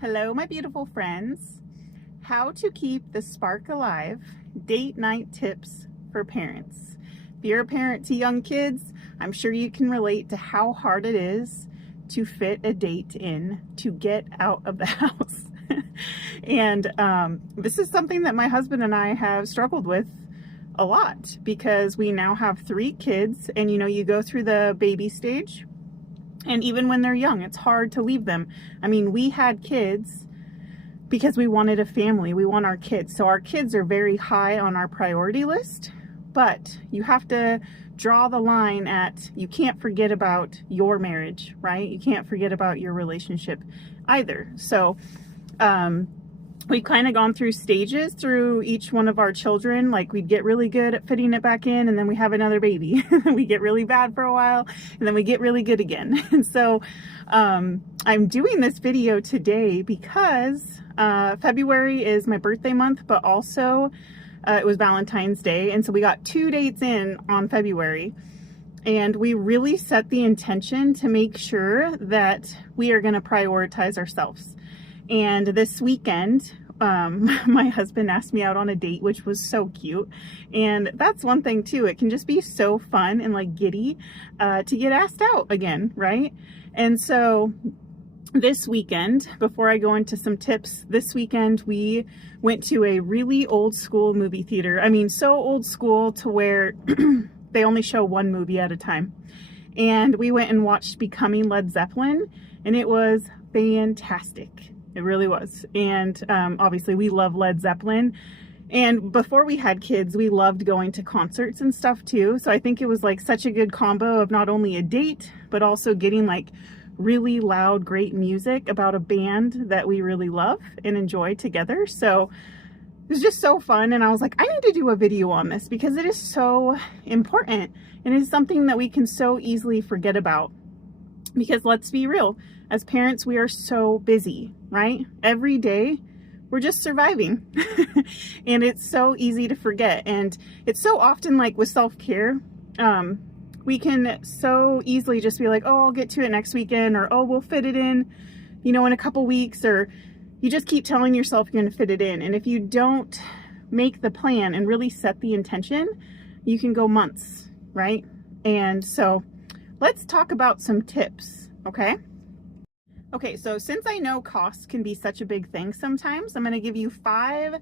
Hello, my beautiful friends. How to keep the spark alive, date night tips for parents. If you're a parent to young kids, I'm sure you can relate to how hard it is to fit a date in, to get out of the house. And this is something that my husband and I have struggled with a lot because we now have 3 kids, and you go through the baby stage. And even when they're young, it's hard to leave them. I mean, we had kids because we wanted a family. We want our kids. So our kids are very high on our priority list, but you have to draw the line at, you can't forget about your marriage, right? You can't forget about your relationship either. So, we've kind of gone through stages through each one of our children. Like, we'd get really good at fitting it back in, and then we have another baby. We get really bad for a while, and then we get really good again. And so I'm doing this video today because February is my birthday month, but also it was Valentine's Day. And so we got 2 dates in on February. And we really set the intention to make sure that we are going to prioritize ourselves. And this weekend, my husband asked me out on a date, which was so cute. And that's one thing too. It can just be so fun and like giddy to get asked out again, right? And so this weekend, before I go into some tips, this weekend we went to a really old school movie theater. I mean, so old school to where they only show one movie at a time. And we went and watched Becoming Led Zeppelin, and it was fantastic. It really was. And obviously we love Led Zeppelin. And before we had kids, we loved going to concerts and stuff too. So I think it was like such a good combo of not only a date, but also getting like really loud, great music about a band that we really love and enjoy together. So it was just so fun. And I was like, I need to do a video on this because it is so important. And it is something that we can so easily forget about. Because let's be real, as parents, we are so busy, right? Every day, we're just surviving. And it's so easy to forget. And it's so often like with self-care, we can so easily just be like, oh, I'll get to it next weekend, or oh, we'll fit it in, in a couple weeks, or you just keep telling yourself you're going to fit it in. And if you don't make the plan and really set the intention, you can go months, right? And so let's talk about some tips, okay? Okay, so since I know cost can be such a big thing sometimes, I'm going to give you 5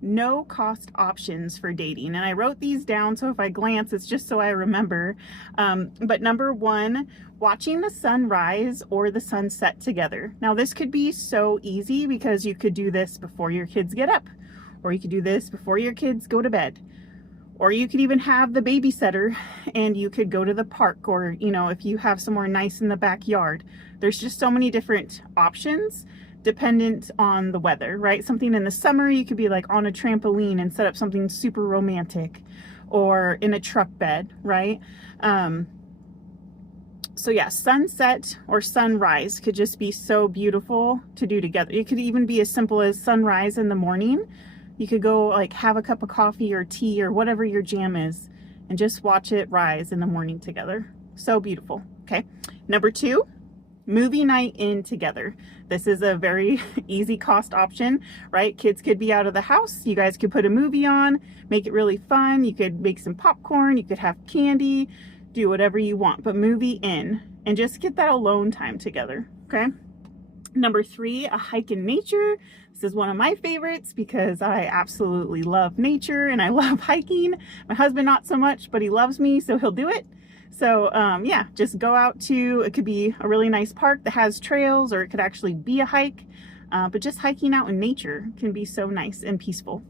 no-cost options for dating. And I wrote these down, so if I glance, it's just so I remember. But number 1, watching the sunrise or the sunset together. Now, this could be so easy because you could do this before your kids get up, or you could do this before your kids go to bed. Or you could even have the babysitter and you could go to the park, or, if you have somewhere nice in the backyard. There's just so many different options dependent on the weather, right? Something in the summer, you could be like on a trampoline and set up something super romantic, or in a truck bed, right? So yeah, sunset or sunrise could just be so beautiful to do together. It could even be as simple as sunrise in the morning. You could go like have a cup of coffee or tea or whatever your jam is and just watch it rise in the morning together. So beautiful. Okay. Number 2, movie night in together. This is a very easy cost option, right? Kids could be out of the house. You guys could put a movie on, make it really fun. You could make some popcorn. You could have candy, do whatever you want, but movie in and just get that alone time together. Okay. Number 3, a hike in nature. This is one of my favorites because I absolutely love nature and I love hiking. My husband not so much, but he loves me, so he'll do it. So yeah, just go out to, it could be a really nice park that has trails, or it could actually be a hike, but just hiking out in nature can be so nice and peaceful.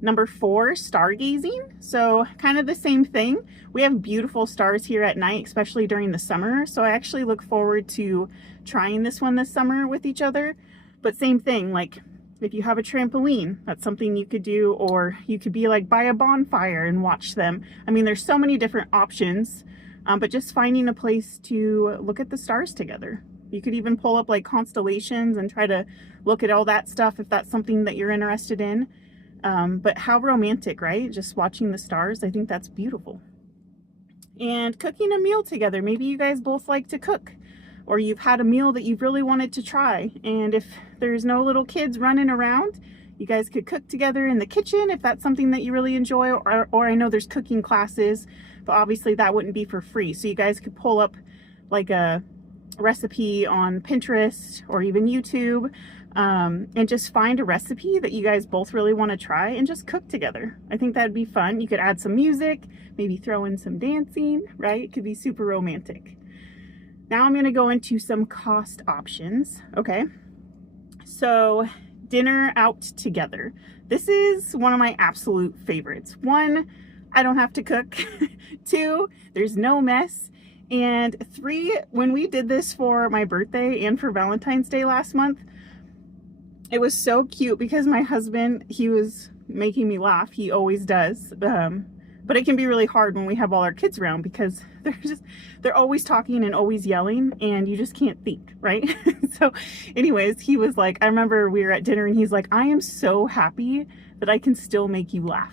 Number 4, stargazing. So kind of the same thing. We have beautiful stars here at night, especially during the summer. So I actually look forward to trying this one this summer with each other. But same thing, like if you have a trampoline, that's something you could do, or you could be like by a bonfire and watch them. I mean, there's so many different options, but just finding a place to look at the stars together. You could even pull up like constellations and try to look at all that stuff if that's something that you're interested in. But how romantic, right? Just watching the stars. I think that's beautiful. And cooking a meal together. Maybe you guys both like to cook. or you've had a meal that you've really wanted to try. And if there's no little kids running around, you guys could cook together in the kitchen if that's something that you really enjoy, or I know there's cooking classes, but obviously that wouldn't be for free. So you guys could pull up like a recipe on Pinterest or even YouTube, and just find a recipe that you guys both really want to try and just cook together. I think that'd be fun. You could add some music, maybe throw in some dancing, right? It could be super romantic. Now I'm going to go into some cost options. Okay, so dinner out together. This is one of my absolute favorites. One, I don't have to cook. Two, there's no mess. And three, when we did this for my birthday and for Valentine's Day last month, it was so cute because my husband, he was making me laugh. He always does. But it can be really hard when we have all our kids around because they're always talking and always yelling and you just can't think, right? So anyways, he was like, I remember we were at dinner and he's like, I am so happy that I can still make you laugh.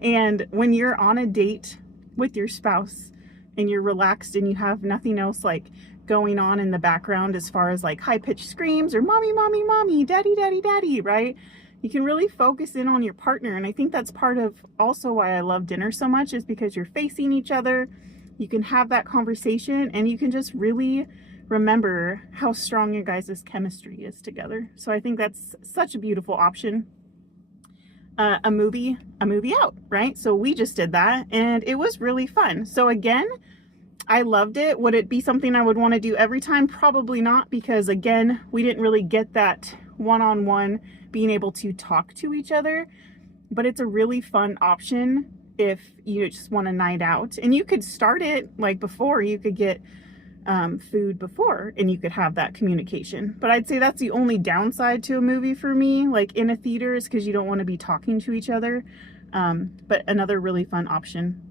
And when you're on a date with your spouse and you're relaxed and you have nothing else like going on in the background as far as like high-pitched screams or mommy, mommy, mommy, daddy, daddy, daddy, right? You can really focus in on your partner. And I think that's part of also why I love dinner so much, is because you're facing each other. You can have that conversation and you can just really remember how strong your guys' chemistry is together. So I think that's such a beautiful option. A movie out, right? So we just did that and it was really fun. So again, I loved it. Would it be something I would want to do every time? Probably not, because again, we didn't really get that one-on-one being able to talk to each other, but it's a really fun option if you just want a night out. And you could start it like before, you could get food before and you could have that communication. But I'd say that's the only downside to a movie for me, like in a theater, is because you don't want to be talking to each other. But another really fun option.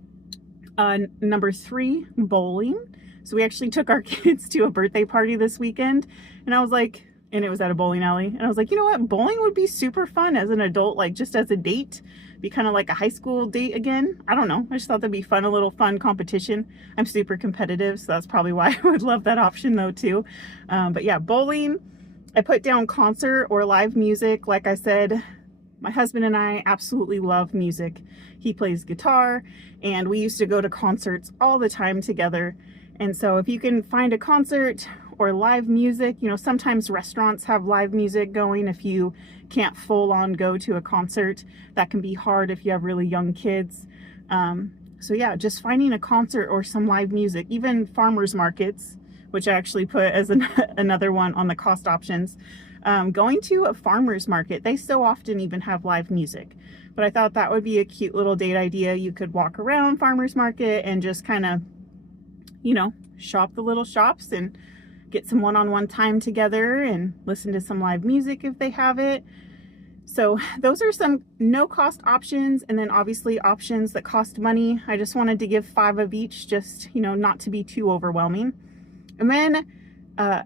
Number three, bowling. So we actually took our kids to a birthday party this weekend, and I was like, and it was at a bowling alley, and I was like, you know what, bowling would be super fun as an adult, like just as a date, be kind of like a high school date again. I don't know, I just thought that'd be fun, a little fun competition. I'm super competitive, so that's probably why I would love that option though too. But yeah, bowling. I put down concert or live music. Like I said, my husband and I absolutely love music. He plays guitar and we used to go to concerts all the time together. And so if you can find a concert or live music, you know, sometimes restaurants have live music going if you can't full on go to a concert. That can be hard if you have really young kids. So yeah, just finding a concert or some live music, even farmers markets, which I actually put as another one on the cost options. Going to a farmer's market, they so often even have live music, but I thought that would be a cute little date idea. You could walk around farmer's market and just kind of, you know, shop the little shops and get some one-on-one time together and listen to some live music if they have it. So those are some no cost options, and then obviously options that cost money. I just wanted to give 5 of each, just, you know, not to be too overwhelming. And then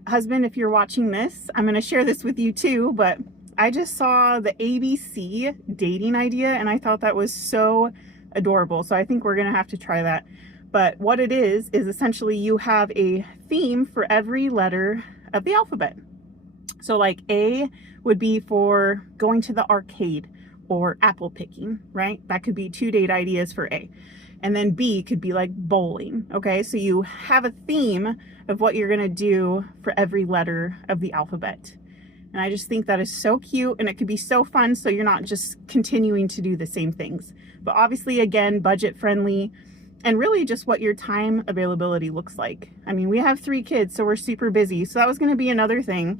husband, if you're watching this, I'm going to share this with you too, but I just saw the ABC dating idea and I thought that was so adorable. So I think we're going to have to try that. But what it is essentially you have a theme for every letter of the alphabet. So like A would be for going to the arcade or apple picking, right? That could be 2 date ideas for A. And then B could be like bowling, okay? So you have a theme of what you're gonna do for every letter of the alphabet. And I just think that is so cute and it could be so fun, so you're not just continuing to do the same things. But obviously, again, budget friendly and really just what your time availability looks like. I mean, we have 3 kids, so we're super busy. So that was gonna be another thing.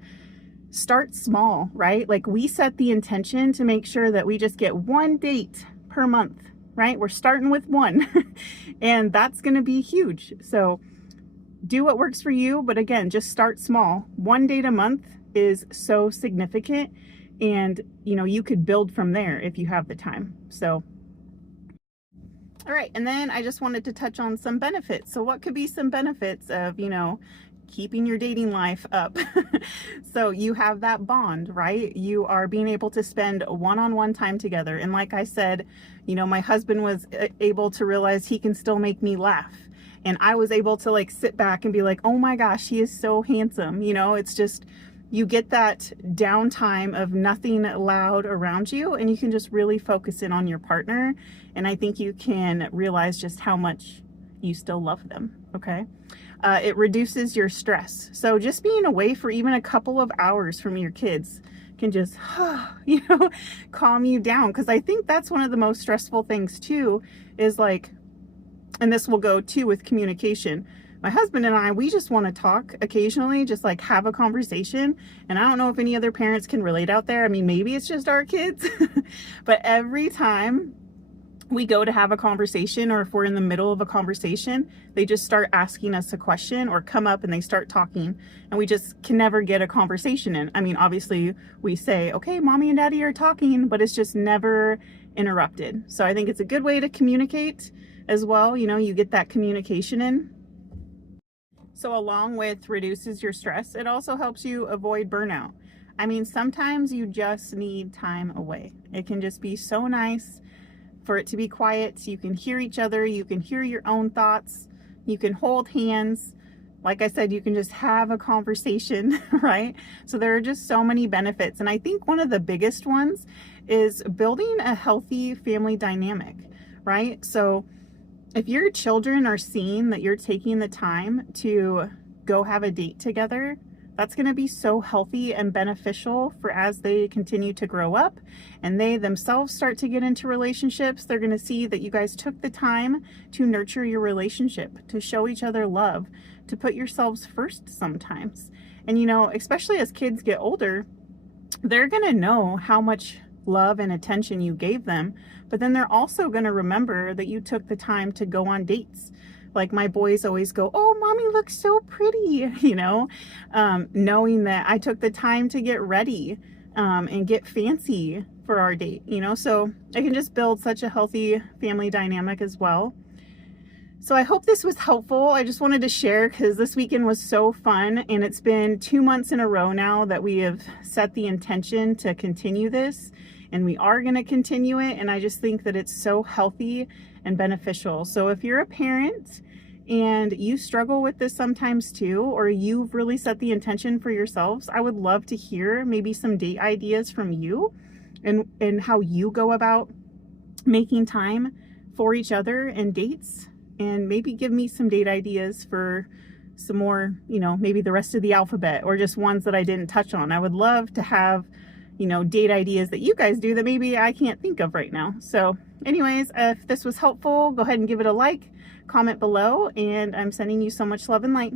Start small, right? Like we set the intention to make sure that we just get 1 date per month, right? We're starting with 1 and that's going to be huge. So do what works for you. But again, just start small. 1 date a month is so significant, and you know, you could build from there if you have the time. So, all right. And then I just wanted to touch on some benefits. So what could be some benefits of, you know, keeping your dating life up? So you have that bond, right? You are being able to spend one-on-one time together. And like I said, you know, my husband was able to realize he can still make me laugh. And I was able to like sit back and be like, oh my gosh, he is so handsome. You know, it's just, you get that downtime of nothing loud around you, and you can just really focus in on your partner. And I think you can realize just how much you still love them, okay? It reduces your stress. So just being away for even a couple of hours from your kids can just, you know, calm you down. Because I think that's one of the most stressful things too, is like, and this will go too with communication. My husband and I, we just want to talk occasionally, just like have a conversation. And I don't know if any other parents can relate out there. I mean, maybe it's just our kids, but every time we go to have a conversation, or if we're in the middle of a conversation, they just start asking us a question or come up and they start talking, and we just can never get a conversation in. I mean, obviously we say, okay, mommy and daddy are talking, but it's just never interrupted. So I think it's a good way to communicate as well. You know, you get that communication in. So along with reduces your stress, it also helps you avoid burnout. I mean, sometimes you just need time away. It can just be so nice for it to be quiet, so you can hear each other, you can hear your own thoughts, you can hold hands. Like I said, you can just have a conversation, right? So there are just so many benefits. And I think one of the biggest ones is building a healthy family dynamic, right? So if your children are seeing that you're taking the time to go have a date together, that's going to be so healthy and beneficial for as they continue to grow up and they themselves start to get into relationships. They're going to see that you guys took the time to nurture your relationship, to show each other love, to put yourselves first sometimes. And you know, especially as kids get older, they're going to know how much love and attention you gave them, but then they're also going to remember that you took the time to go on dates. Like my boys always go, oh, mommy looks so pretty, you know, knowing that I took the time to get ready and get fancy for our date, you know, so it can just build such a healthy family dynamic as well. So I hope this was helpful. I just wanted to share because this weekend was so fun, and it's been 2 months in a row now that we have set the intention to continue this, and we are going to continue it. And I just think that it's so healthy and beneficial. So if you're a parent and you struggle with this sometimes too, or you've really set the intention for yourselves, I would love to hear maybe some date ideas from you and how you go about making time for each other and dates. And maybe give me some date ideas for some more, you know, maybe the rest of the alphabet, or just ones that I didn't touch on. I would love to have, you know, date ideas that you guys do that maybe I can't think of right now. So anyways, if this was helpful, go ahead and give it a like, comment below, and I'm sending you so much love and light.